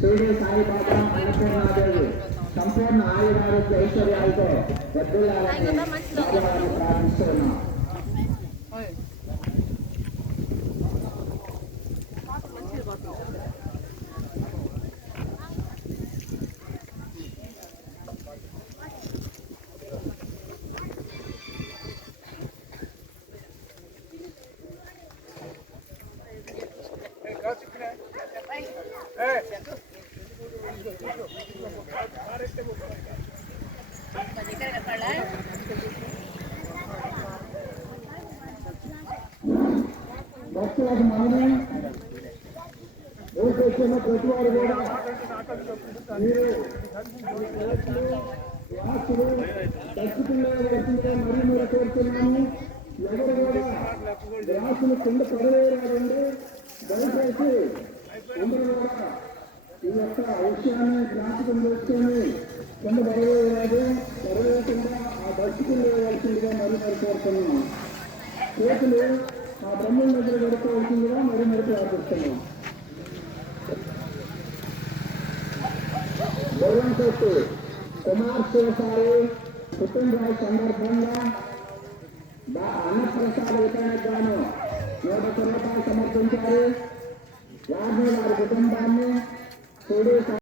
షిరిడి సాయిబాబా అన్నపూర్ణాదేవి సంపూర్ణ ఆయురారోగ్య ఐశ్వర్యాలతో వర్ధిల్లాలని బాబావారిని ప్రార్థిస్తున్నాం. భక్తులకు మనమే ఓటేసిన ప్రతి వారు కూడా మీరు వాసులు తగ్గుతున్న వర్తించే మరి కోరుతున్నాము. ఎవరు కూడా గ్రాసులు కింద పడవేయరాదండి. దయచేసి అందరూ కూడా ఈ యొక్క విషయాన్ని జ్ఞాపకం చేసుకొని కింద పడవేయరాదు. పడవేయకుండా ఆ దర్శకులు వేయవలసిందిగా మరి కోరుతున్నాము. చేతులు ఆ బ్రహ్మం దగ్గర గడుపుకోవాల్సిందిగా మరి ప్రార్థిస్తున్నాం. బొల్లంకొట్టు కుమార్ శివసాయి పుట్టినరోజు సందర్భంగా అన్నప్రసాద వితరణకు గాను 100 రూపాయలు సమర్పించారు. వారిని వారి కుటుంబాన్ని